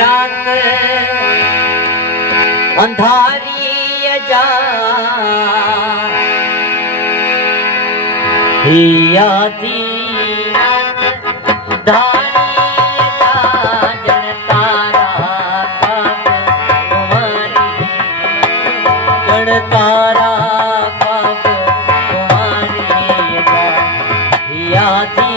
रात अंधारी जा ही आधी रात अंधारी जा जन तारा पाप तुम्हारी जन तारा पाप तुम्हारी जा ही आधी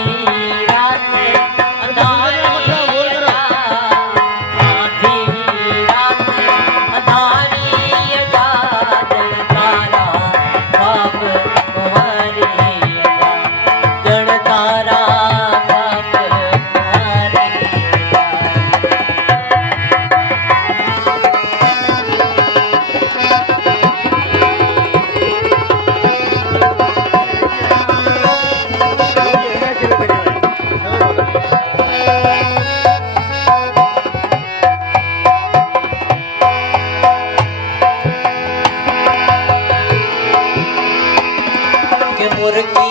मुर्गी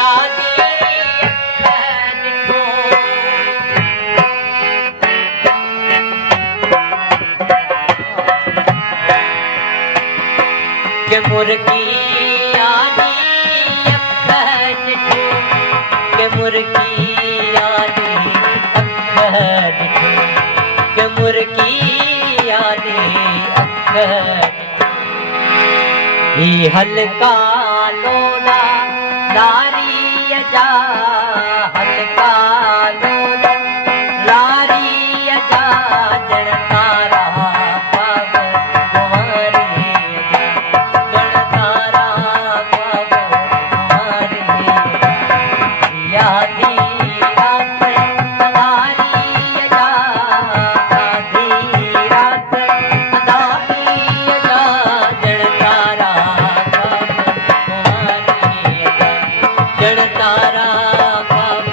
आदि के मुर्गी आदि के मुर्गी आदि के मुर्गी आदि हल्का लोला लारी जा हल्का लोला लारी जा जन तारा पाप तुम्हारी जन तारा पाप तुम्हारी यादी रात अंधारी जा आधी रात अंधारी जा जन तारा जन तारा पाप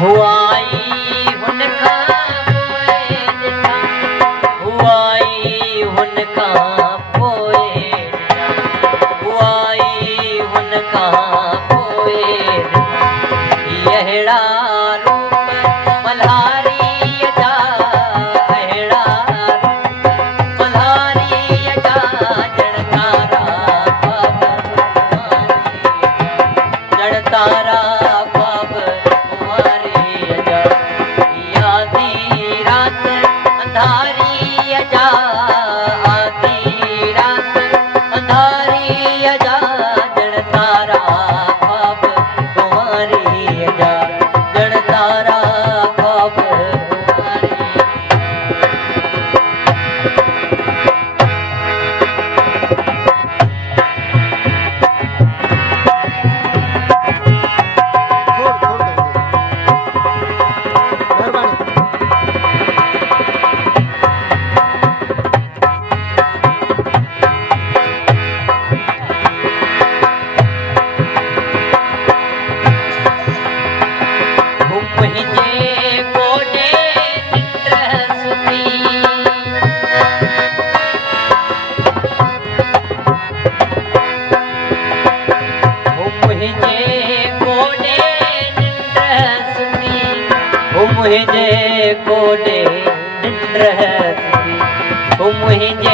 हुआई हुनका पोए ॾिठा हुआई हुनका पोए हुआई हुनका पोए अहिड़ा रूप मल्हारी जा अहिड़ा मल्हारी जा जन तारा जन तारा अंधारी जा आधी रात अंधारी जा जन तारा पाप तुम्हारी जा जन तारा पाप तुम्हारी मुझे कोडे निंद्र मुझे